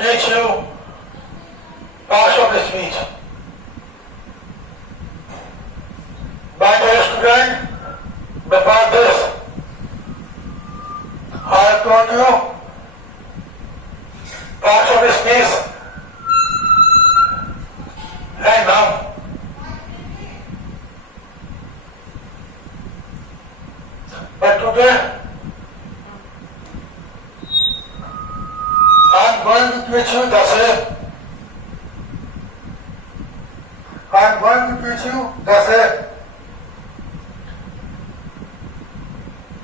teach you parts of speech. My dear student, before this, I have taught you parts of speech, and now but today I am going to teach you the same. I am going to teach you the same.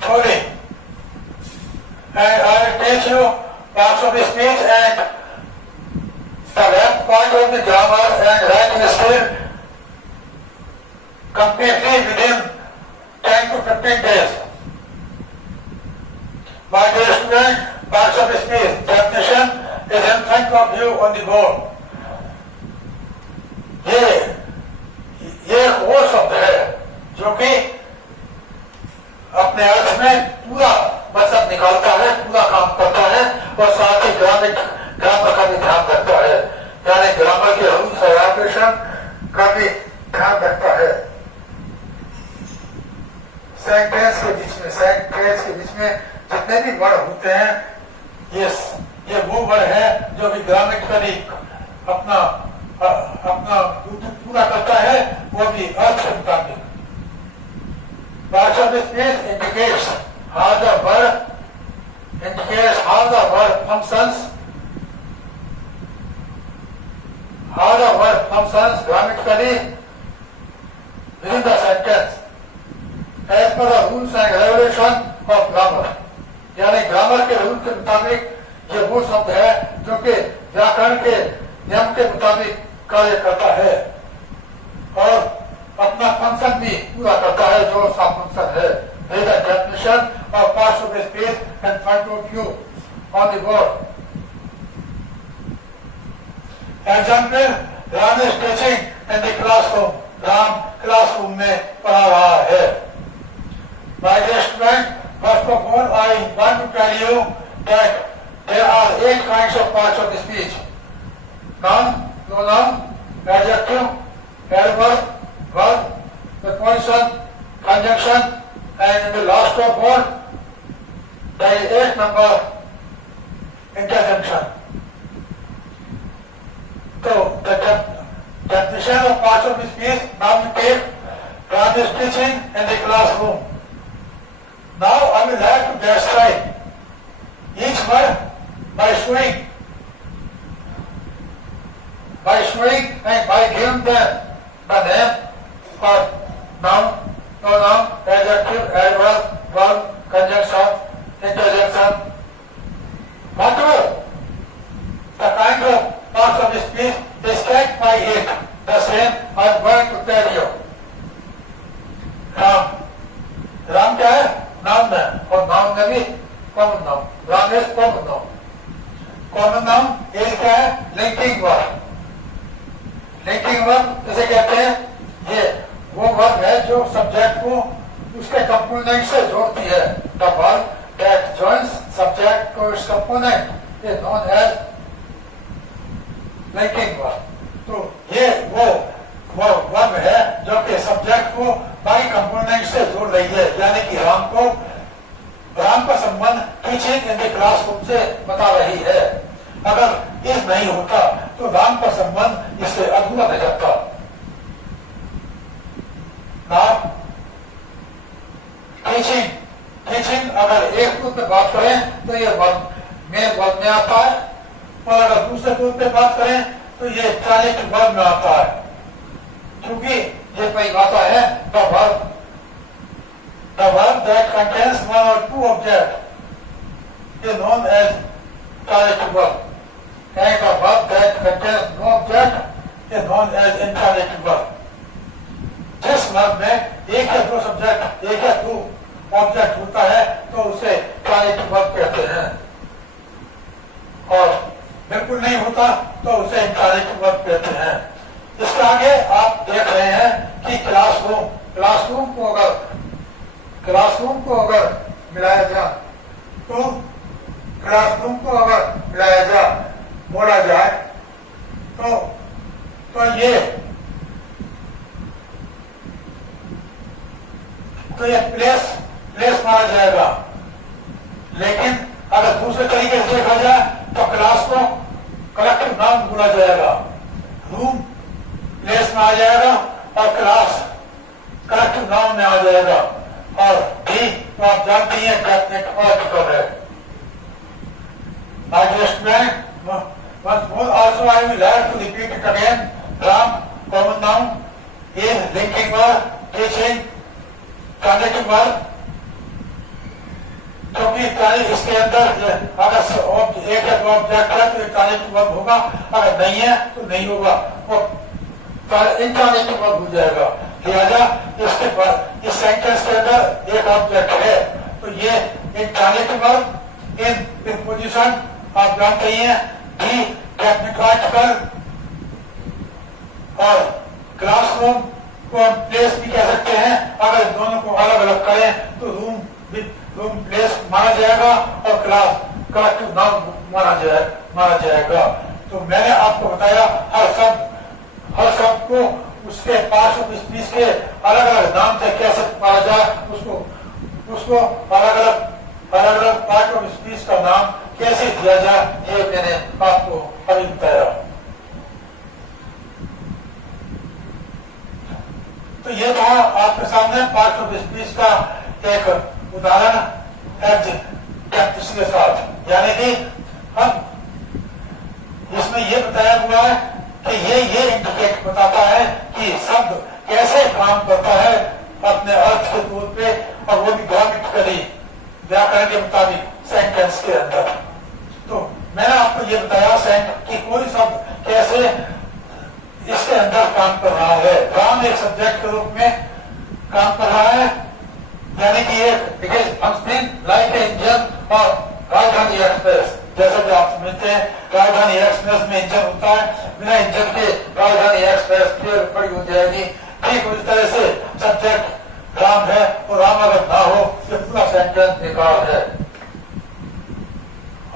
Truly. And I will teach you parts of speech and the left part of the grammar and writing skill completely within 10 to 15 days. My dear student, parts of speech definition is in front of you on the board. ये एक वो शब्द है जो कि अपने अर्थ में पूरा मतलब निकालता है, पूरा काम करता है और साथ ही ग्रामर का भी ध्यान रखता है, यानी ग्रामर के रूल्स और ऑपरेशन का भी ध्यान रखता है। सेंटेंस के बीच में जितने भी वर्ड होते हैं ये वो वर्ड है जो भी ग्रामेटिकली अपना पूरा करता है, वो भी अर्थ के मुताबिक। Parts of speech indicates how the word functions grammatically within the sentence as per the rules and regulation of grammar. यानी ग्रामर के रूल के मुताबिक ये वो शब्द है जो कि व्याकरण के नियम के मुताबिक कार्य करता है और अपना फंक्शन भी पूरा करता है जो उसका फंक्शन है। There is a definition of parts of speech in front of you on the board. Example, Ram is teaching in the classroom. Ram classroom में पढ़ा रहा है। My dear student, first of all, I want to tell you that there are 8 kinds of parts of speech: noun, pronoun, adjective, adverb, verb, preposition, conjunction, and in the last of all, there is 8 number interjunction. So the definition of parts of speech now we take Ram is teaching in the classroom. Now I will like to describe each word by showing and by giving them the name or noun, pronoun, adjective, adverb, verb, conjunction, interjection, whatever the kind of parts of speech described by it. The same I am going to tell you. Ram क्या है? Noun है और noun में भी common noun. Ram is common noun. Common noun is क्या है? Linking verb. Linking verb इसे कहते हैं, ये वो वर्ब है जो सब्जेक्ट को उसके कंपोनेंट से जोड़ती है। The verb that joins subject to its component is known as linking verb. तो ये वो वर्ब है जो कि सब्जेक्ट को बाई कंपोनेंट से जोड़ रही है, यानी कि राम का संबंध टीचिंग इन द क्लासरूम से बता रही है। अगर इस नहीं होता तो राम का संबंध इससे अधूरा रह जाता। टीचिंग अगर एक रूप में बात करें तो ये वर्ब में आता है और अगर दूसरे रूप में बात करें तो ये ट्रांजिटिव वर्ब में आता है, क्योंकि ये परिभाषा है the verb that contains one or two objects is known as transitive verb, and the verb that contains no object is known as intransitive verb. जिस वर्ब में एक या दो सब्जेक्ट, एक या दो ऑब्जेक्ट होता है तो उसे ट्रांजिटिव वर्ब कहते हैं, और बिल्कुल नहीं होता तो उसे इंट्रांजिटिव वर्ब कहते हैं। इसके आगे आप देख रहे हैं कि क्लासरूम को अगर मिलाया जाए मोड़ा जाए तो ये प्लेस माना जाएगा। लेकिन अगर दूसरे तरीके से देखा जाए तो क्लास को कलेक्टिव नाउन बोला जाएगा। रूम प्लेस में आ जाएगा और क्लास कलेक्टिव नाउन में आ जाएगा। और भी तो आप जानती हैं डेफिनेट आर्टिकल है। Digest में once more also I will have to repeat it again. Ram common noun is linking verb, teaching transitive verb। क्योंकि इसके अंदर अगर एक ऑब्जेक्ट है तो एक ट्रांजिटिव वर्ब होगा, अगर नहीं है तो नहीं होगा, वो इंट्रांजिटिव वर्ब हो जाएगा। लिहाजा इसके बाद इस सेंटेंस के अंदर एक ऑब्जेक्ट है तो ये इंट्रांजिटिव वर्ब इन प्रीपोजिशन आप जानते ही हैं। भी डेफिनेट आर्टिकल और क्लासरूम को हम प्लेस भी कह सकते हैं। अगर दोनों को अलग अलग करें तो रूम प्लेस माना जाएगा और क्लास कलेक्टिव नाउन माना जाएगा। तो मैंने आपको बताया हर शब्द को उसके पार्ट्स ऑफ स्पीच के अलग अलग नाम से कैसे माना जाए, उसको अलग अलग पार्ट ऑफ स्पीच का नाम कैसे दिया जाए, ये मैंने आपको अभी बताया। तो ये था आपके सामने पार्ट ऑफ स्पीच का एक उदाहरण प्रैक्टिस के साथ, यानी कि हम इसमें यह बताया हुआ है कि ये इंडिकेट बताता है कि शब्द कैसे काम करता है अपने अर्थ के तौर पे, और वो भी ग्रामेटिकली व्याकरण के मुताबिक सेंटेंस के अंदर। तो मैंने आपको ये बताया कि कोई शब्द कैसे इसके अंदर काम कर रहा है। राम एक सब्जेक्ट के रूप में काम कर रहा है, यानी कि एक फंक्शनिंग लाइक इंजन और राजधानी एक्सप्रेस। जैसा कि आप समझते हैं राजधानी एक्सप्रेस में इंजन होता है, बिना इंजन के राजधानी एक्सप्रेस फिर खड़ी हो जाएगी। ठीक उस तरह से सब्जेक्ट राम है और राम अगर ना हो तो पूरा सेंटेंस बेकार है।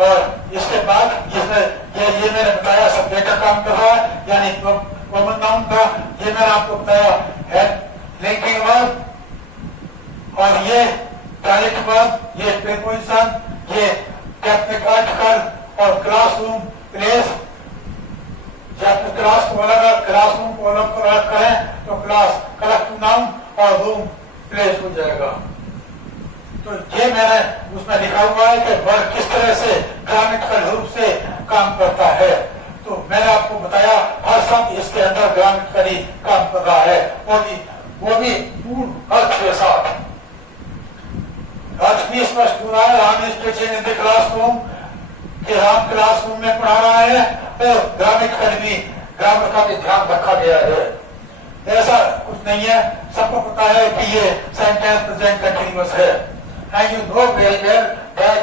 और इसके बाद ये मैंने बताया सब्जेक्ट का काम कर रहा है, यानी कॉमन नाउन का। ये मैंने आपको बताया है लिंकिंग वर्ब, और ये ट्रांजिटिव वर्ब, ये प्रीपोजिशन, ये डेफिनेट आर्टिकल और क्लासरूम प्लेस। जब क्लास को अलग क्लासरूम को अलग करें तो क्लास कलेक्टिव नाउन और रूम प्लेस हो जाएगा। तो ये मैंने उसमें लिखा हुआ है कि वर्ब किस तरह से ग्रामेटिकल रूप से काम करता है। तो मैंने आपको बताया हर शब्द इसके अंदर ग्रामेटिकली काम कर रहा है, वो भी पूर्ण अर्थ के साथ। अर्थ भी स्पष्ट हो रहा है। Ram is teaching in the classroom, कि राम क्लासरूम में पढ़ा रहा है, और ग्रामेटिकल भी ग्रामर का भी ध्यान रखा गया है। ऐसा कुछ नहीं है, सबको पता है कि ये सेंटेंस प्रेजेंट कंटिन्यूअस है। And you know very well that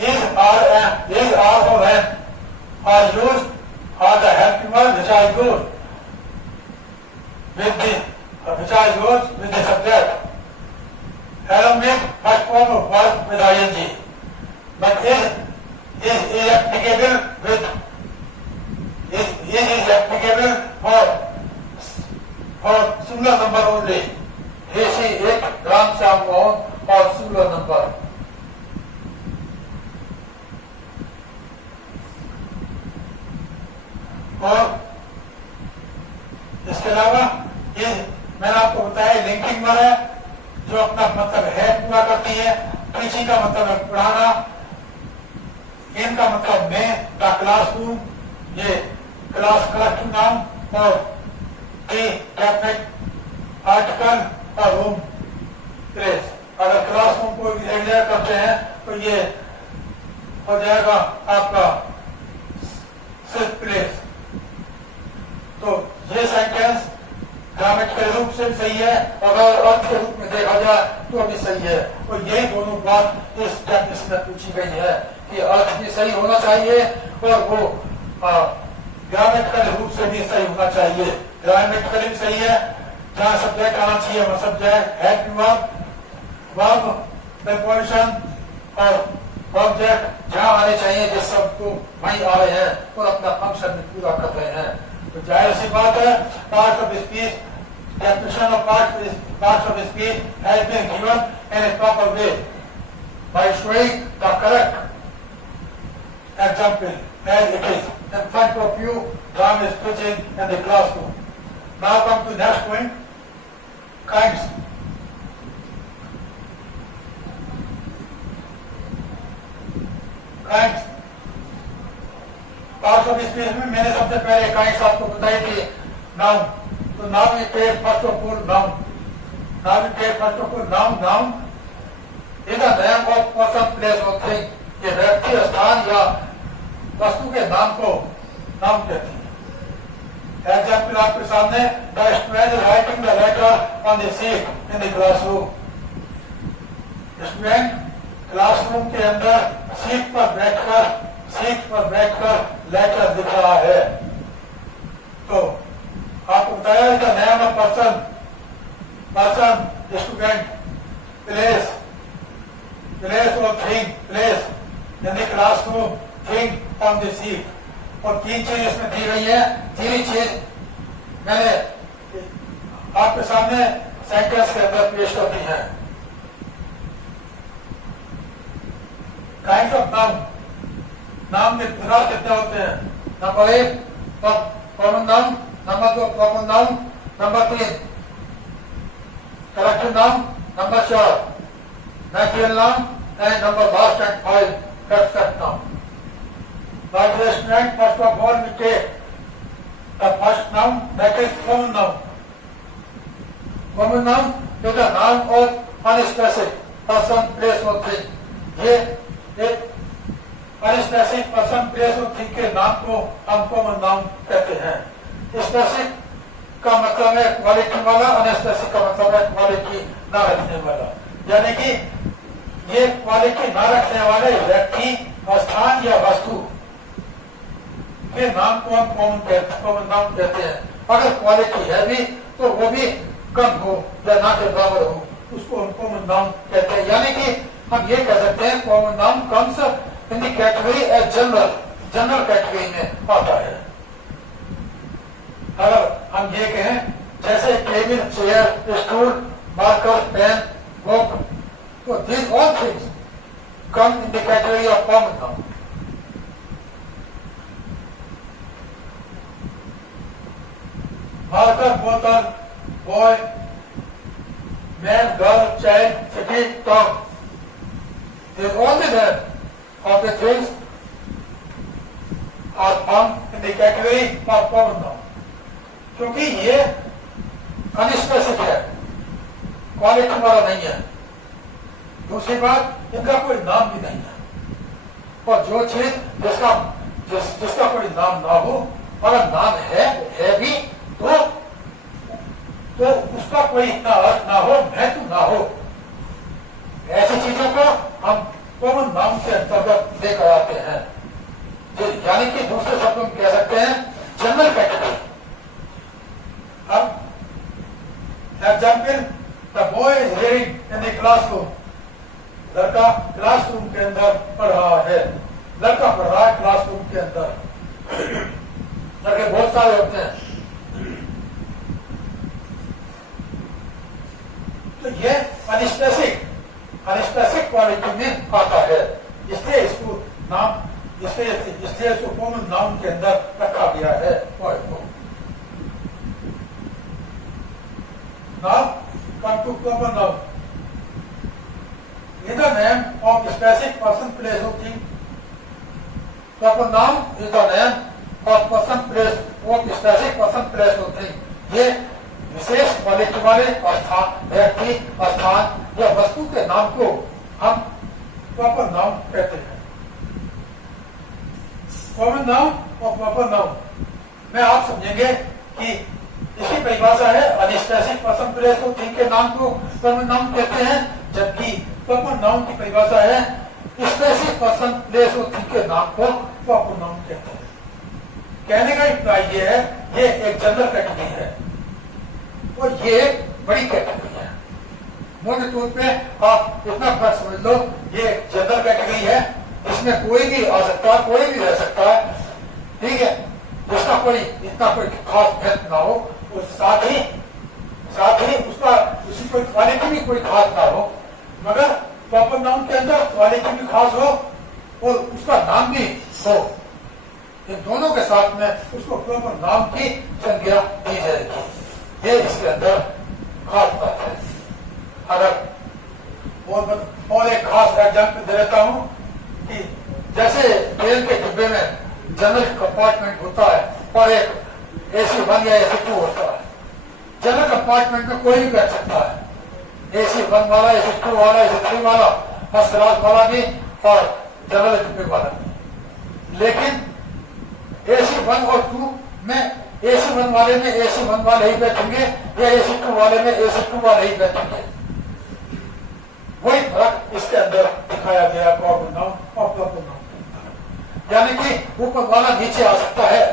is or when are used are the helping words which are used with the subject along with first form of verb with ing, but is applicable for singular number only. जैसे एक राम श्याम मोहन और singular number. और इसके अलावा ये मैंने आपको बताया लिंकिंग वर्ब है, जो अपना मतलब है पूरा करती है। टीचिंग का मतलब है पढ़ाना, इन का मतलब में द क्लासरूम, ये क्लास कलेक्टिव नाउन, और डेफिनेट आर्टिकल और रूम प्लेस। अगर क्लासरूम को एग्जायर करते हैं तो ये हो जाएगा आपका सिर्फ प्लेस। तो ये सेंटेंस ग्रामेटिकल रूप से सही है, अगर अर्थ के रूप में देखा जाए तो भी सही है। तो यही दोनों बात इस डेफिनेशन में पूछी गई है कि अर्थ भी सही होना चाहिए और वो ग्रामेटिकल रूप से भी सही होना चाहिए। ग्रामेटिकली सही है, जहाँ सब्जेक्ट आना चाहिए वो सब्जेक्ट, हेल्पिंग वर्ब, प्रीपोजिशन और ऑब्जेक्ट जहाँ आने चाहिए जिस सब को वहीं आ रहे हैं और अपना फंक्शन में पूरा कर रहे हैं। तो जाहिर सी बात है part of speech definition of parts of speech has been given in a proper way by showing the correct example as it is in front of you while speaking in the classroom. Now come to next point, kinds. Kinds. Parts of speech में मैंने सबसे पहले kinds आपको बताई थी noun. So now we take first of all noun. Now we take first of all noun. Noun is the name of person, place or thing. ये व्यक्ति, स्थान या वस्तु के नाम को नाम कहते हैं। एग्जाम्पल आपके सामने, the student writing the letter on the seat in the classroom. Student classroom के अंदर सीट पर बैठकर लेटर लिख रहा है। तो आपको बताया था name of person, student, place और thing, place in the classroom, thing on the seat. और तीन चीज इसमें दी गई है। तीन चीज मैंने आपके सामने सेंटेंस के अंदर पेश कर दी है। काइंड्स ऑफ नाउन, नाम के प्रकार कितने होते हैं? Number 1 common noun, number 2 proper noun, number 3 collective noun, number 4 natural noun and number last and 5 abstract noun. Now the student first of all we take the first noun, that is common noun. Common noun is the noun of unspecific person, place or thing. ये एक unspecific person, place और thing के नाम को हम common noun कहते हैं। Specific का मतलब है क्वालिटी वाला, अनस्पेसिफिक का मतलब है क्वालिटी ना रखने वाला। यानी कि ये क्वालिटी ना रखने वाले व्यक्ति, स्थान या वस्तु के नाम को हम कॉमन नाउन कहते हैं। अगर क्वालिटी है भी तो वो भी कम हो या ना के बराबर हो, उसको हम कॉमन नाउन कहते हैं। यानी कि हम ये कह सकते हैं common noun comes in the category as general category में आता है। अगर हम ये कहें जैसे table, chair, stool, marker, pen, book, तो these all things come in the category of common noun. Marker, बोतल, boy, man, girl, child, city, Tom, these all the names of the things are found in the category of common noun. क्योंकि ये unspecific है, quality वाला नहीं है। दूसरी बात, इनका कोई नाम भी नहीं है। और जो चीज जिसका कोई नाम ना हो, अगर नाम है भी तो उसका कोई इतना अर्थ ना हो, महत्व ना हो, ऐसी चीजों को हम कॉमन नाउन के अंतर्गत लेकर आते हैं। जो यानी कि दूसरे शब्दों में कह सकते हैं जनरल कैटेगरी। अब example, the boy is reading in the classroom. लड़का क्लासरूम के अंदर पढ़ रहा है। लड़का पढ़ रहा है क्लासरूम के अंदर। लड़के बहुत सारे होते हैं। तो ये अनस्पेसिफिक क्वालिटी में आता है, इसलिए इसको नाम इसलिए इसको कॉमन नाउन के अंदर रखा गया है। Now come to common noun is the name of specific person, place or thing. Proper noun is the name of person, place of specific person, place or thing. ये विशेष क्वालिटी वाले व्यक्ति, स्थान या वस्तु के नाम को हम प्रॉपर नाउन कहते हैं। कॉमन नाउन और प्रॉपर नाउन में आप समझेंगे कि इसकी परिभाषा है अनस्पेसिफिक पर्सन, प्लेस और थिंग के नाम को कॉमन नाउन कहते हैं, जबकि प्रॉपर नाउन की परिभाषा है स्पेसिफिक पर्सन, प्लेस और थिंग के नाम को प्रॉपर नाउन कहते हैं। कहने का अभिप्राय ये है, ये एक जनरल कैटेगरी है और ये बड़ी कैटेगरी है। मोटे तौर पे आप इतना फर्क समझ लो, ये जनरल कैटेगरी है इसमें कोई भी आ सकता है, कोई भी रह सकता है, ठीक है, जिसका कोई इतना कोई खास भेद ना हो, और साथ ही उसका उसकी कोई क्वालिटी भी कोई खास ना हो, मगर प्रॉपर नाउन के अंदर क्वालिटी भी खास हो और उसका नाम भी हो, इन दोनों के साथ में उसको प्रॉपर नाम की संज्ञा दी जाएगी। ये इसके अंदर खास बात है। अगर और एक खास एग्जाम्पल दे देता हूं कि जैसे ट्रेन के डिब्बे में जनरल कंपार्टमेंट होता है और एक AC1 या AC2 होता है। जनरल कंपार्टमेंट में कोई भी बैठ सकता है, AC1 वाला, AC2 वाला, AC3 वाला, फर्स्ट क्लास वाला भी और जनरल डिब्बे वाला भी। लेकिन AC1 और 2 में AC1 वाले में AC1 वाले ही बैठेंगे या AC2 वाले में AC2 वाले ही बैठेंगे। वही फर्क इसके अंदर दिखाया गया प्रॉपर नाउन और प्रॉपर नाउन। यानी कि ऊपर वाला नीचे आ सकता है,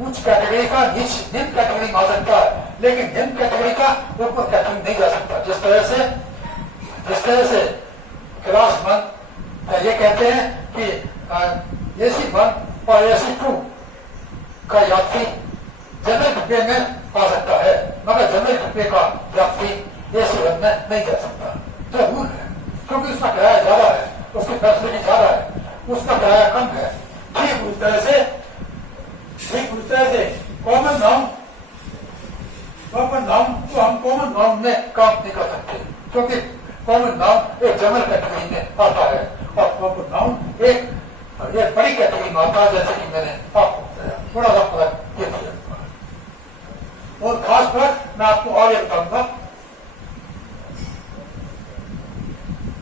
उच्च कैटेगरी का निम्न कैटेगरी में आ सकता है, लेकिन निम्न कैटेगरी का ऊपर कैटेगरी नहीं जा सकता। जिस तरह से क्लास 1 ये कहते हैं कि AC1 और AC2 का यात्री जनरल डिब्बे में आ सकता है, मगर जनरल डिब्बे का यात्री AC1 में नहीं जा सकता। तो रूल है, क्योंकि उसका किराया ज्यादा है, उसकी फैसिलिटी ज्यादा है, उसका किराया कम है। ठीक उस तरह से कॉमन नाउन तो हम कॉमन नाउन में काम नहीं कर सकते, क्योंकि कॉमन नाउन एक जनरल कैटेगरी में आता है और प्रॉपर नाउन एक बड़ी कैटेगरी में आता है, जैसे कि मैंने आपको बताया। थोड़ा सा फर्क ये दिया और खास फर्क मैं आपको और एक बताऊंगा।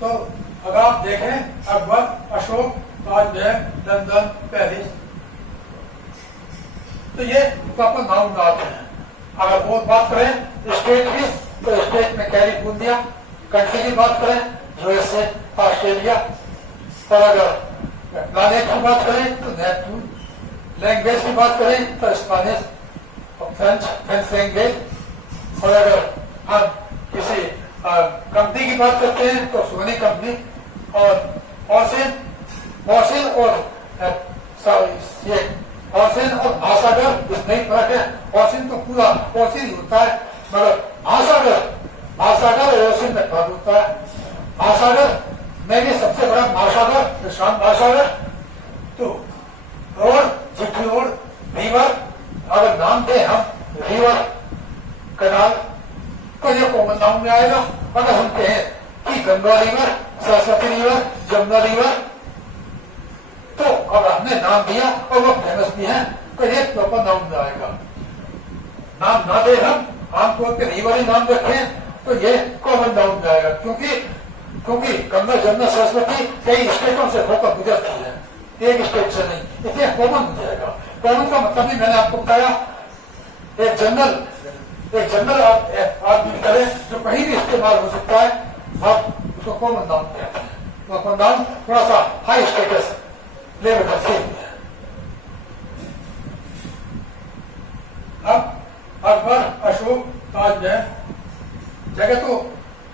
तो अगर आप देखें अकबर, अशोक, ताजमहल, लंदन, पेरिस, तो ये प्रॉपर नाउन में आते हैं। अगर और बात करें स्टेट की, तो स्टेट में कैलिफोर्निया, कंट्री की बात करें USA, ऑस्ट्रेलिया, और अगर प्लैनेट की बात करें तो नेपच्यून, लैंग्वेज की बात करें तो स्पेनिश और फ्रेंच लैंग्वेज, और अगर हम किसी कंपनी की बात करते हैं तो सोनी कंपनी, और ऑसिन और महासागर इसमें फर्क है। ऑसिन तो पूरा ऑसिन होता है, मगर महासागर और ऑसिन में फर्क होता है। महासागर में भी सबसे बड़ा महासागर प्रशांत महासागर, तो रोड, जीटी रोड, रिवर, अगर नाम दे हम रिवर, कनाल, तो ये कॉमन नाउन में आएगा। अगर हम कहें कि Ganga river, Saraswati river, Jamuna river, तो अगर हमने नाम दिया और वो फेमस भी है तो ये प्रॉपर नाउन में आएगा। नाम ना दे हम आमतौर पर रिवर ही नाम रखें तो ये कॉमन नाउन में आएगा, क्योंकि गंगा, जमुना, सरस्वती कई स्टेटों से होकर गुजरती है, एक स्टेट से नहीं, इसलिए कॉमन हो जाएगा। कॉमन का मतलब भी मैंने आपको बताया, एक जनरल आदमी करें जो कहीं भी इस्तेमाल हो सकता है, आप उसको कॉमन नाउन कहते हैं। कॉमन नाउन थोड़ा सा हाई स्टेटस लेवल का सेम है। अब अकबर, अशोक, ताजमहल जगह तो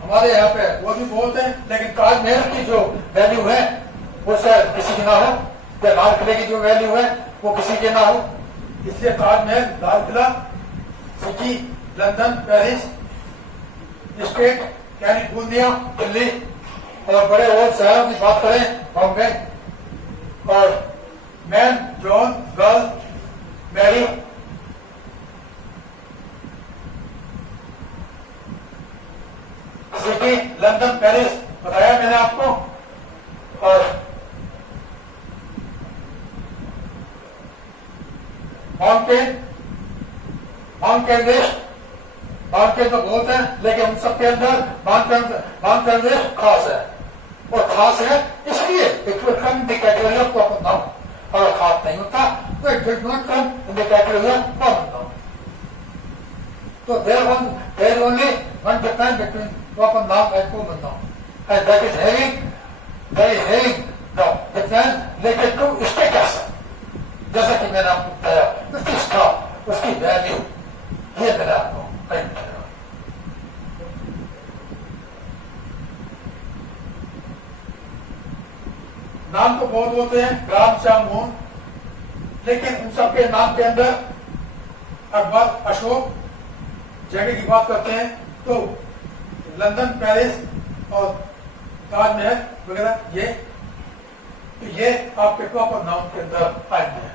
हमारे यहाँ पे वो भी बहुत है, लेकिन ताजमहल की जो वैल्यू है वो शायद किसी की ना हो, या लाल किले की जो वैल्यू है वो किसी के ना हो, इसलिए Taj Mahal, Lal Qila, city, London, Paris, state, California, Delhi, और बड़े और शहरों की बात करें बॉम्बे, और man, John, girl, Mary, city, London, Paris बताया मैंने आपको, और माउंटेन रेस्ट, माउंटेन तो बहुत है, लेकिन उन सबके अंदर माउंटेन रेस्ट खास है, और खास है इसलिए it will come in the category of common noun. और खास नहीं होता तो it will not come in the category of common noun. तो there is only one difference between proper noun and common noun, and that is having the difference related to status। जैसा कि मैंने आपको बताया प्रतिष्ठा, उसकी वैल्यू, ये मैंने आपको कहीं बताया। नाम तो बहुत होते हैं, राम, श्याम, मोहन, लेकिन उन सबके नाम के अंदर अकबर, अशोक जगह की बात करते हैं तो लंदन, पेरिस और ताजमहल वगैरह ये आपके प्रॉपर नाउन के अंदर आएंगे।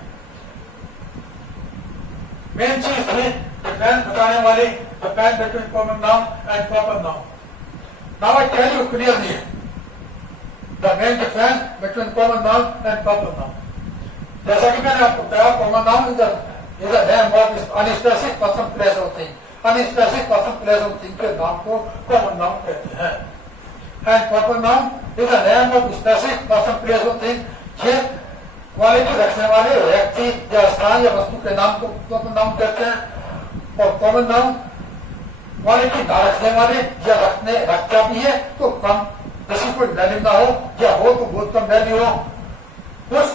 मेन चीज थी डिफरेंस बताने वाली, the difference between common noun and proper noun. Now I tell you clearly the main difference between common noun and proper noun. जैसा कि मैंने आपको बताया, common noun is a name of unspecific person, place और thing. Unspecific person, place और thing के नाम को कॉमन नाउन कहते हैं। And proper noun is a name of specific person, place और थिंग। ये क्वालिटी रखने वाले व्यक्ति या स्थान या वस्तु के नाम को प्रॉपर नाउन कहते हैं। और कॉमन नाउन क्वालिटी ना रखने वाले या रखता भी है तो कम, जैसे कोई वैल्यू ना हो या हो तो बहुत कम वैल्यू हो, उस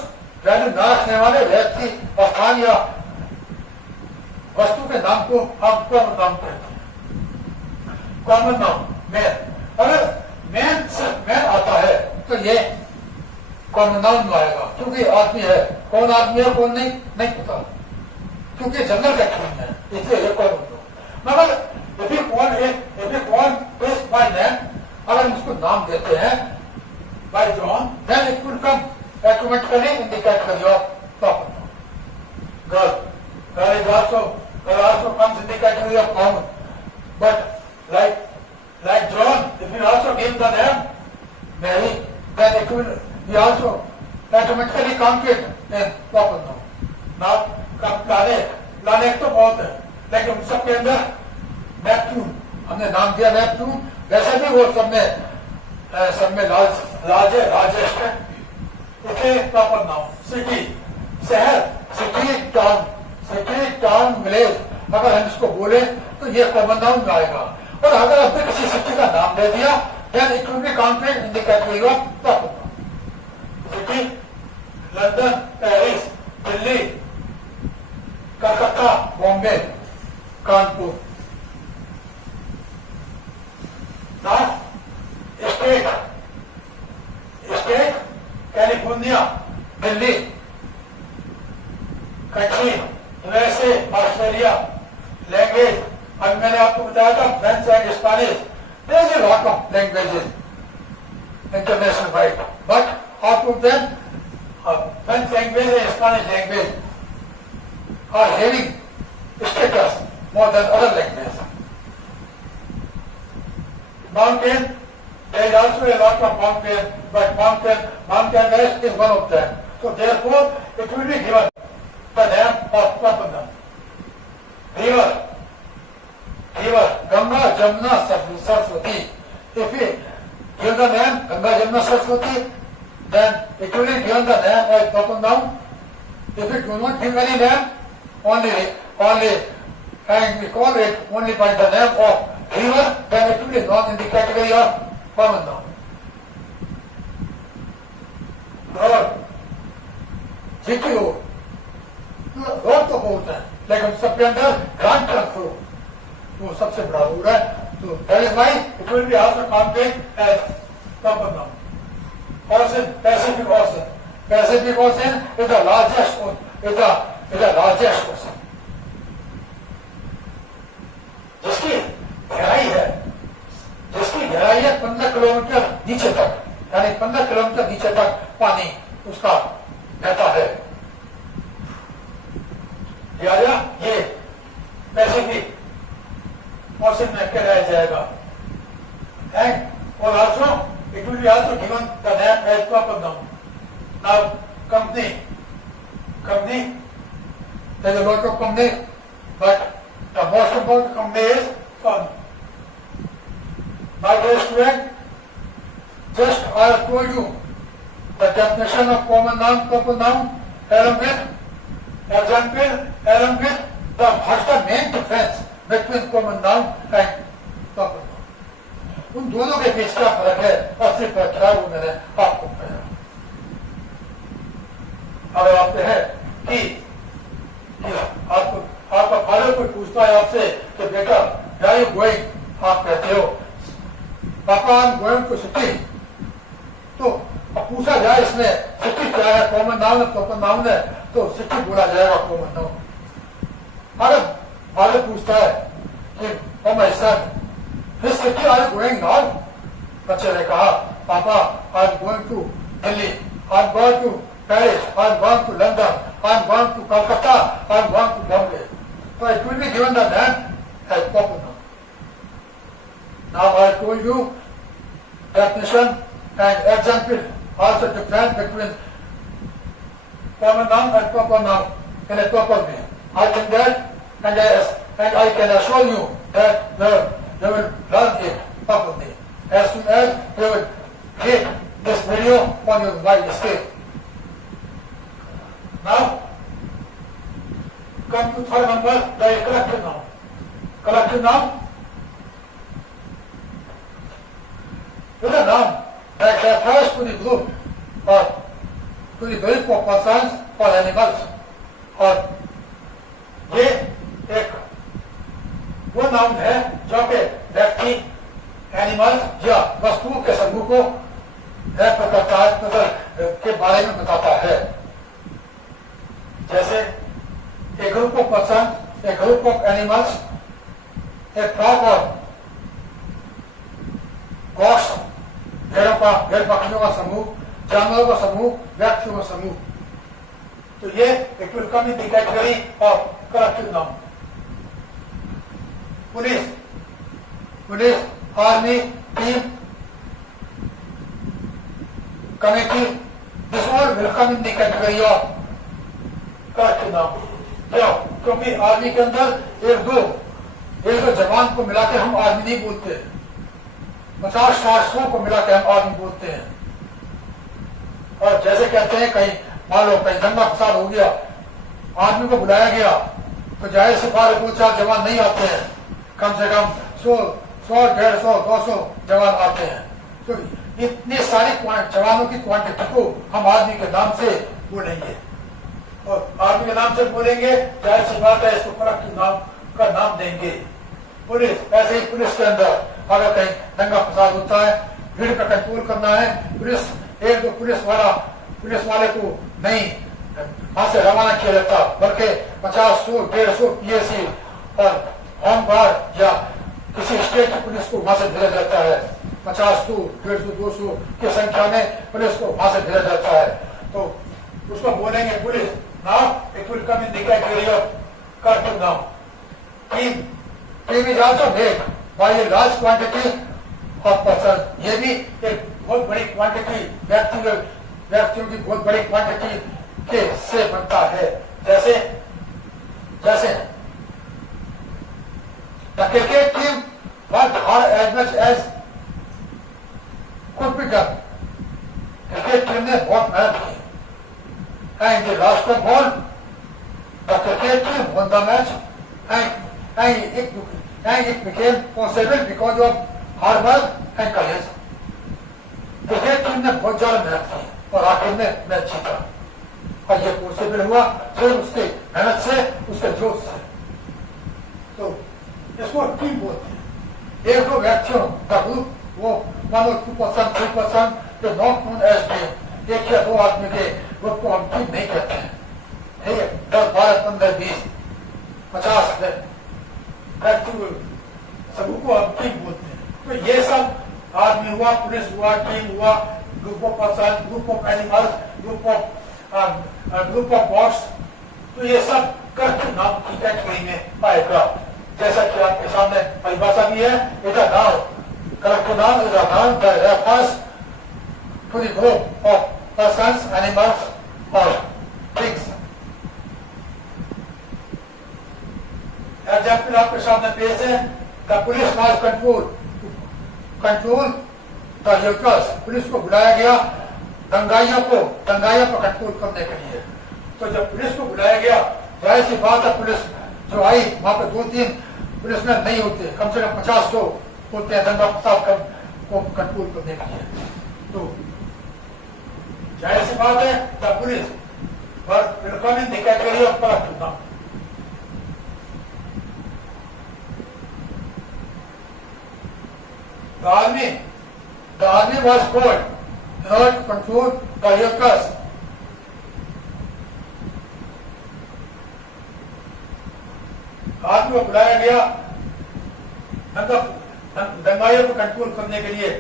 वैल्यू ना रखने वाले व्यक्ति, स्थान या वस्तु के नाम को हम कॉमन नाउन कहते हैं। कॉमन नाउन मैन, अगर मैन सिर्फ मैन आता है तो ये कॉमन नाउन में आएगा, क्योंकि आदमी है। कौन आदमी है कौन नहीं पता, क्योंकि जनरल कैटेगरी है, इसलिए ये कॉमन नाउन। मगर यदि कौन इज बाय नेम, अगर हम उसको नाम देते हैं by John, then it will come automatically in the category of proper noun. Girl also comes in the category of common. But like John, if you also give the name Mary, then it will be also automatically counted in proper noun. Now come planet तो बहुत है, लेकिन उन सबके अंदर Neptune, हमने नाम दिया नेपच्यून, वैसे भी वो सब में लार्ज है, लार्जेस्ट है, इसलिए प्रॉपर नाउन। सिटी, शहर, सिटी, टाउन, विलेज, अगर हम इसको बोले तो ये कॉमन नाउन में आएगा। और अगर आपने किसी सिटी का नाम दे दिया, then it will be counted in the category of proper noun. City, London, Paris, Delhi, Calcutta, Bombay, Kanpur. State, California, Delhi, country, USA, Australia. Language, अभी मैंने आपको बताया था French and Spanish, there is a lot of languages international wide, but out of them French language and Spanish language are having status more than other language. Mountain, there is also a lot of mountain, but Mount Everest is one of them. So therefore, it will be given the name of proper noun. River, Ganga, Jamuna, Saraswati. If we give the name Ganga, Jamuna, Saraswati, then it will be given the name as proper noun. If we do not give any name, only, and we call it only by the name of river, then it will be not in the category of common noun. Road, GT road तो बहुत है, लेकिन सबके अंदर grand trunk road वो सबसे बड़ा road है, तो that is why it will be also counted as proper noun. Ocean, Pacific Ocean is the largest ocean. जिसकी गहराई है 15 किलोमीटर नीचे तक, यानी 15 किलोमीटर नीचे तक पानी उसका बहता है, लिहाजा ये पैसिफिक ओशन में कहलाया जाएगा। और also it will be also given the name as proper noun. Now company, there is a lot of company, but the most important company is fun. My dear student, just I have told you the definition of common noun, proper noun, along with example, along with what's the main difference between common noun and proper noun. उन दोनों के बीच क्या फर्क है और सिर्फ क्या वो मैंने आपको बताया। अब आपसे है कि आपका फादर कोई पूछता है आपसे कि बेटा वेयर यू गोइंग, आप कहते हो पापा I am going to city, तो अब पूछा जाए इसमें सिटी क्या है, कॉमन नाउन है प्रॉपर नाउन है, तो सिटी बोला जाएगा कॉमन नाउन। अगर बालक पूछता है कि oh my son this city are going now, बच्चे ने कहा पापा I am going to Delhi, I am going to Paris, I am going to London, I am going to Calcutta, I am going to Bombay, तो it will be given the name as proper noun. Now I told you definition and example, also difference between common noun and proper noun in a proper way. I can get and I can assure you that you will learn it properly as soon as you will get this video on your mobile screen. Now come to third number, the collective noun. Collective noun is a noun that refers to the group or to the group of persons or animals, और ये एक वो noun है जो कि व्यक्ति, animals या वस्तुओं के समूह को रेफर करता है, के बारे में बताता है। जैसे a group of person, a group of animals, a flock of gods, भेड़ बकरियों का समूह, जानवरों का समूह, व्यक्तियों का समूह, तो ये it will come in the category of collective noun. Police, army, team, committee, this all will come in the category of collective noun. क्यों? क्योंकि आर्मी के अंदर एक दो जवान को मिला के हम आर्मी नहीं बोलते, 50-100 को मिला के हम आर्मी बोलते हैं। और जैसे कहते हैं कहीं मान लो कहीं दंगा फसाद हो गया, आर्मी को बुलाया गया, तो जाहिर सी बात 2-4 जवान नहीं आते हैं, कम से कम 100, 150, 200 जवान आते हैं। तो इतने सारे जवानों की क्वांटिटी को हम आर्मी के नाम से बोलेंगे, और आर्मी के नाम से बोलेंगे, जाहिर सी बात है इसको कलेक्टिव नाम का नाम देंगे। पुलिस, ऐसे ही पुलिस के अंदर अगर कहीं दंगा फसाद होता है, भीड़ का कंट्रोल करना है, पुलिस एक दो पुलिस वाले को नहीं वहां से रवाना किया जाता, बल्कि 50, 100, 150 पीएसी और होम गार्ड या किसी स्टेट की पुलिस को वहां से भेजा जाता है। 50, 100, 150, 200 की संख्या में पुलिस को वहां से भेजा जाता है, तो उसको बोलेंगे police. Now it will come in the category of collective noun. Team is also made by a large quantity of person, ये भी एक बहुत बड़ी क्वांटिटी व्यक्तियों की बहुत बड़ी क्वांटिटी के से बनता है। जैसे the cricket team work hard as much as could be done, cricket team ने बहुत मेहनत की, and the last of all the cricket team won the match and it became possible because of hard work and courage. Cricket team ने बहुत ज्यादा मेहनत की और आखिर में मैच जीता, और ये पॉसिबल हुआ सिर्फ उसकी मेहनत से, उसके जोश से। तो इसको टीम बोलते हैं। एक दो व्यक्तियों का ग्रुप, वो 1 or 2%, 3% जो नॉट नोन एज टीम, 1 या 2 आदमी के ग्रुप को हम टीम नहीं कहते हैं। 10, 12, 15, 20, 50 व्यक्ति समूह को हम टीम बोलते हैं। तो ये सब आर्मी हुआ, पुलिस हुआ, टीम हुआ, group of person, group of animals, group of bots, तो ये सब कलेक्टिव नाउन की कैटेगरी में आएगा। जैसा कि आपके सामने परिभाषा भी है, it a noun, collective noun is a noun that refers to the group of persons, animals और थिंग्स। एग्जाम्पल आपके सामने पेश है। The police was control the looters, police को बुलाया गया दंगाइयों पर कंट्रोल करने के लिए। तो जब पुलिस को बुलाया गया, जाहिर सी बात है पुलिस जो आई वहां पे 2-3 पुलिसमैन नहीं होते, कम से कम 50-100 होते हैं दंगा फसाद को कंट्रोल करने के लिए। तो जाहिर सी बात है the police will come in the category of collective noun. The army was called in order to control the Yuccas. आदमी को बुलाया गया दंगाइयों को कंट्रोल करने के लिए।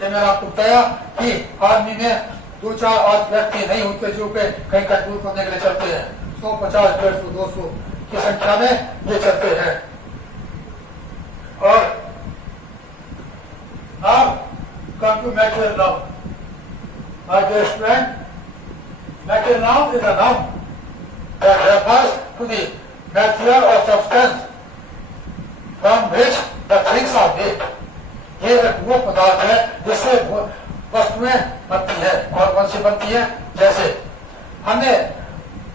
जब मैंने आपको बताया कि आर्मी में 2-4 व्यक्ति नहीं होते जो के कहीं कंट्रोल करने के लिए चलते हैं, 100, 50, 150, 200 की संख्या में ये चलते हैं। और now come to material noun. My dear student, material noun is a noun that refers to the material or substance from which the things are made. ये एक वो पदार्थ है जिससे वस्तुएं बनती है। और कौन सी बनती है? जैसे हमने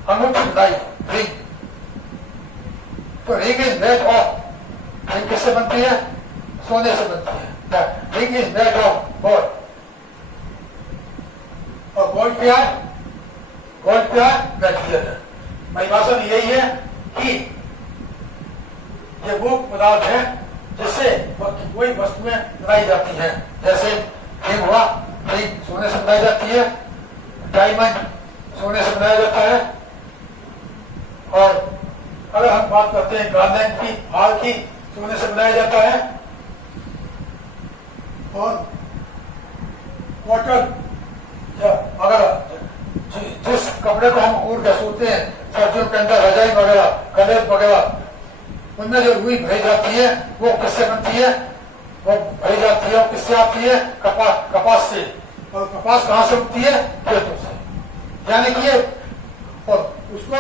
अंगूठी बनाई, रिंग, तो ring is made of, ring किससे बनती है? सोने से बनती है। Ring is made of gold. और गोल्ड क्या है? गोल्ड क्या है? मेटीरियल है। परिभाषा में यही है कि ये वो पदार्थ है जिससे कोई वस्तुएं बनाई जाती हैं। जैसे रिंग हुआ, रिंग सोने से बनाई जाती है, डायमंड सोने से बनाया जाता है। और अगर हम बात करते हैं गार्लैंड की, हार की, सोने से बनाया जाता है। और कॉटन, अगर जिस कपड़े को हम ओढ़ के सोते हैं सर्दियों के अंदर, रजाई वगैरह, कलेज वगैरह, उनमें जो रुई भरी जाती है वो किससे बनती है? वो भरी जाती है, वो किससे आती है? कपास से। और कपास कहाँ से उगती है? खेतों से। यानी कि और उसको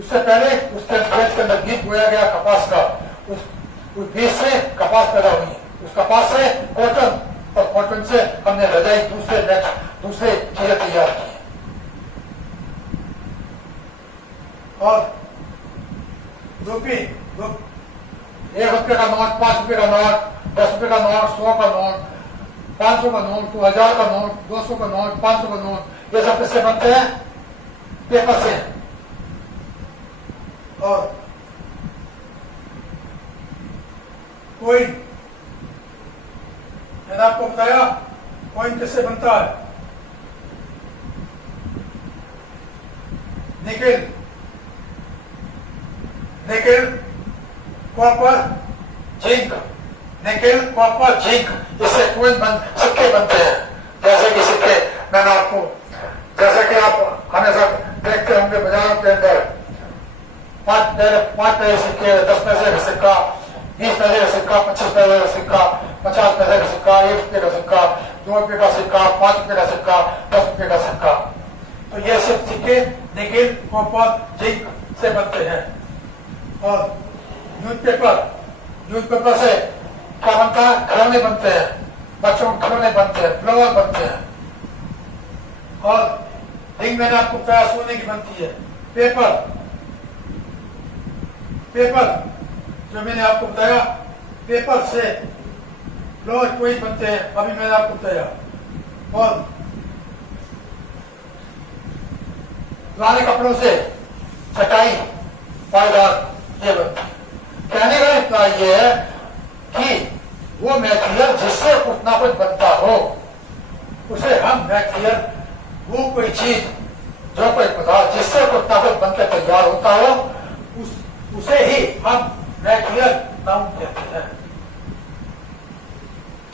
उससे पहले उसके खेत के अंदर बीज बोया गया कपास का, उस बीज से कपास पैदा हुई, उस कपास से कॉटन, और कॉटन से हमने रजाई, दूसरे चीजें तैयार की। और रुपये, 1 रुपये का नोट, 5 रुपये का नोट, 10 रुपये का नोट, 100 का नोट, 500 का नोट, 1000 का नोट, 200 का नोट, 500 का नोट, ये सब किससे बनते हैं? पेपर से। और कोइन, मैंने आपको बताया कोइन किससे बनता है? Nickel, nickel, copper, zinc, nickel, copper, zinc, इससे कोइन सिक्के बनते हैं। जैसे कि सिक्के मैंने आपको, जैसे कि आप हमेशा देखते होंगे बाजारों के अंदर 5 पैसे सिक्के, 10 पैसे का सिक्का, 20 पैसे का सिक्का, 25 पैसे का सिक्का, 50 पैसे का सिक्का, 1 रुपये का सिक्का, 2 रुपये का सिक्का, 5 रुपये का सिक्का, 10 रुपये का सिक्का। तो ये सब सिक्के निकेल, कॉपर, जिंक से बनते हैं। और न्यूज़पेपर से क्या बनता है? खिलौने बनते हैं, बच्चों के खिलौने बनते हैं, फ्लावर बनते हैं। और रिंग मैंने आपको बताया सोने की बनती है। पेपर जो मैंने आपको बताया, पेपर से फ्लावर कोई बनते हैं, अभी मैंने आपको बताया। और पुराने कपड़ों से चटाई, पायदान, ये बनती है। कहने का इतना ये है कि वो मैटेरियल जिससे कुछ ना कुछ बनता हो, उसे हम मैटेरियल, वो कोई चीज, जो कोई पदार्थ जिससे कुछ ना कुछ बनकर तैयार होता हो, उसे ही हम मैटेरियल नाउन कहते हैं।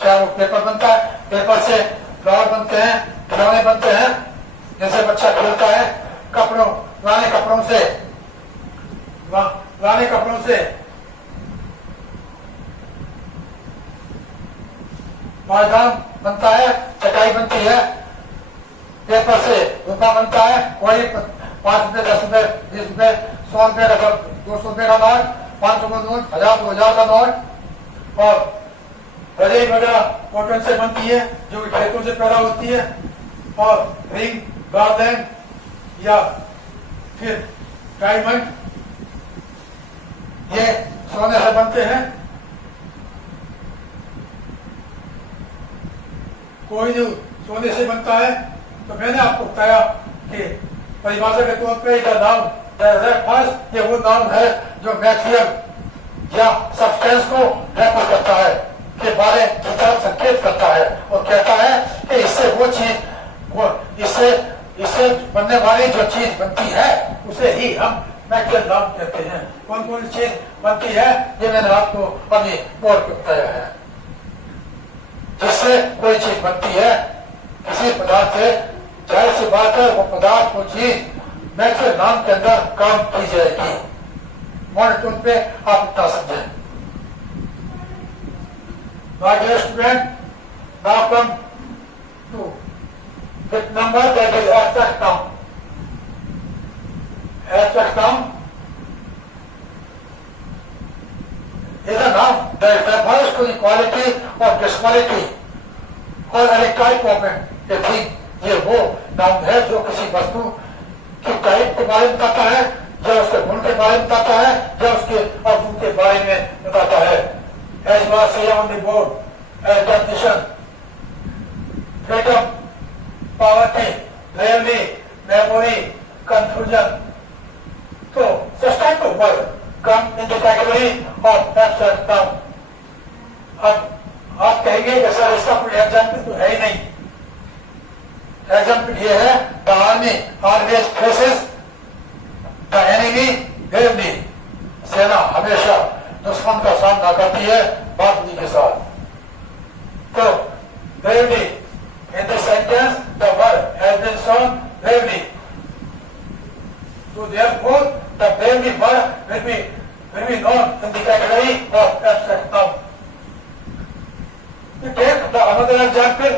चाहे वो पेपर बनता है, पेपर से फ्लावर बनते हैं, खिलौने बनते हैं, जैसे बच्चा खेलता है। पुराने कपड़ों से पायदान बनता है, चटाई बनती है। पेपर से रुपया बनता है, कोई 5 रुपये, 10 रुपये, 20 रुपये, 100 रुपये का, 200 रुपये का नोट, 500 का नोट, 1000, 2000 का नोट। और रजाई वगैरह कॉटन से बनती है, जो खेतों से पैदा होती है। और रिंग, गार्लैंड या फिर डायमंड, ये सोने से बनते हैं। कोई जो सोने से बनता है, तो मैंने आपको बताया कि परिभाषा के तौर पे इसका नाम फर्स्ट, ये वो नाम है जो मैटेरियल या सब्सटेंस को रेफर करता है, के बारे की तरफ संकेत करता है और कहता है कि इससे वो चीज इससे इससे बनने वाली जो चीज बनती है उसे ही हम नेचुरल नाम कहते हैं। कौन कौन चीज बनती है ये मैंने आपको अभी बोल के बताया है। जिससे कोई चीज बनती है किसी पदार्थ से, जाहिर सी बात है वो पदार्थ को चीज नेचुरल नाम के अंदर काम की जाएगी। मोटे पे आप इतना समझें। My dear student, now come to the number that is abstract noun. Abstract noun is a noun that refers to the quality or disquality or any type of a thing. ये वो नाउन है जो किसी वस्तु की type के बारे में बताता है, या उसके गुण के बारे में बताता है, या उसके अवगुण के बारे में बताता है। As was said on the board, as definition, freedom, poverty, bravery, memory, confusion. So, such type of word come in the category of abstract noun. अब आप कहेंगे कि सर इसका कोई एग्जाम्पल तो है ही नहीं। एग्जाम्पल ये है, the army always faces the enemy bravely. सेना हमेशा दुश्मन का सामना करती है बहादुरी के साथ। तो bravely in this sentence the word has been shown bravely. So therefore the bravely word will be known in the category of abstract noun. We take the another example.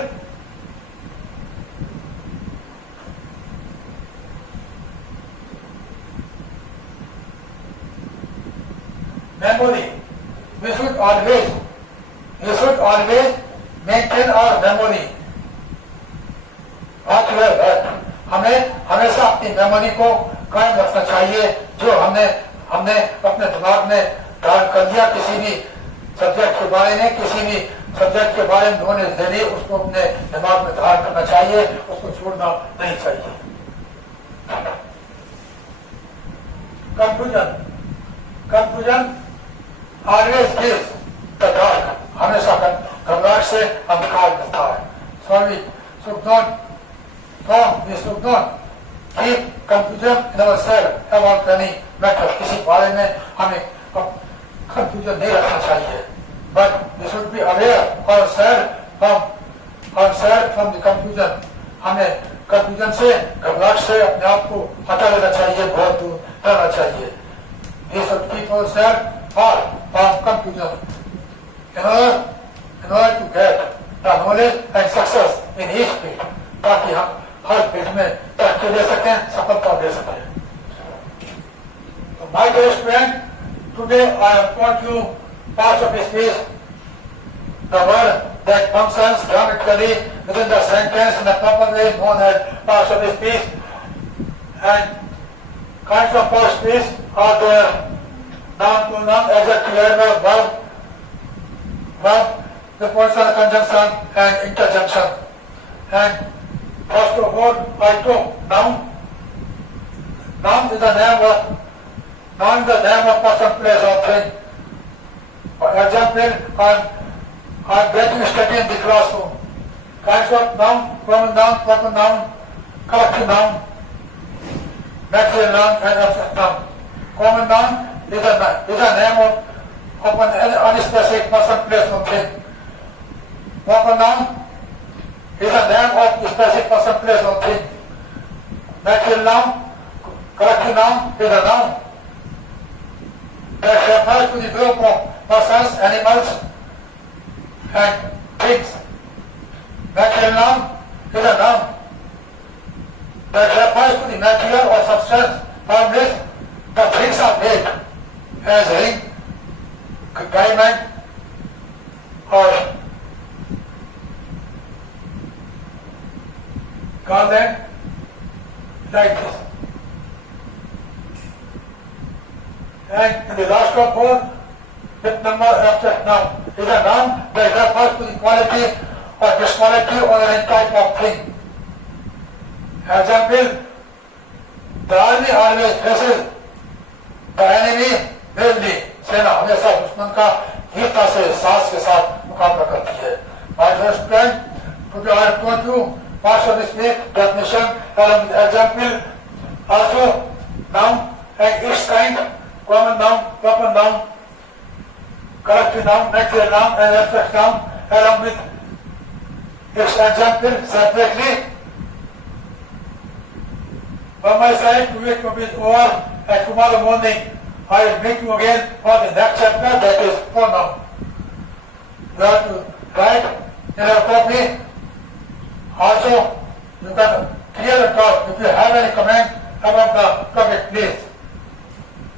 Memory. We should always maintain our memory. हमें हमेशा अपनी memory को कायम रखना चाहिए। जो हमने अपने दिमाग में धारण कर लिया किसी भी सब्जेक्ट के बारे में, किसी भी सब्जेक्ट के बारे में होने देने, उसको अपने दिमाग में धारण करना चाहिए, उसको छोड़ना नहीं चाहिए। Confusion always gives the dark. हमेशा घबराहट से अंधकार मिलता है। So we should not keep confusion in ourselves about any matter. किसी बारे में हमें confusion नहीं रखना चाहिए। But we should be aware ourselves from the confusion. हमें confusion से, घबराहट से अपने आप को हटा लेना चाहिए, बहुत दूर रहना चाहिए। We should keep ourselves far from confusion in order to get the knowledge and success in each field, ताकि हम हर फील्ड में तरक्की ले सकें, सफलता ले सकें। So my dear student, today I have taught you parts of speech, the word that functions grammatically within the sentence in a proper way known as parts of speech, and kinds of parts of speech are there: noun, pronoun, adjective, adverb, verb, preposition, conjunction, and interjection. And first of all, I took noun. Noun is the name of person, place, or thing. For example, I'm getting study in the classroom. Kinds of noun, common noun, proper noun, collective noun, material noun, and abstract noun. Common noun is the name of an unspecific person, place, or thing. Proper noun is the name of a specific person, place, or thing. Material noun, collective noun is a noun that refers to the group of persons, animals, and things. Material noun is a noun that refers to the material or substance from which the things are made, as ring, diamond, or garland, like this. And in the last of all, with number abstract noun is a noun that refers to the quality or disquality or any type of thing. Example, the army always faces the enemy bravely. सेना हमेशा दुश्मन का वीरता से, साहस के साथ मुकाबला करती है। My dear student, today I have taught you parts of the speech, definition, along with example. Also, noun and its kind, common noun, proper noun, collective noun, natural noun, and abstract noun, along with its example separately. From my side, today is over, and tomorrow morning I will meet you again for the next chapter, that is pronoun. You have to write in your copy. Also, you can clear the talk. If you have any comment about the topic, please.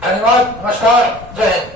धन्यवाद, नमस्कार, जय हिंद।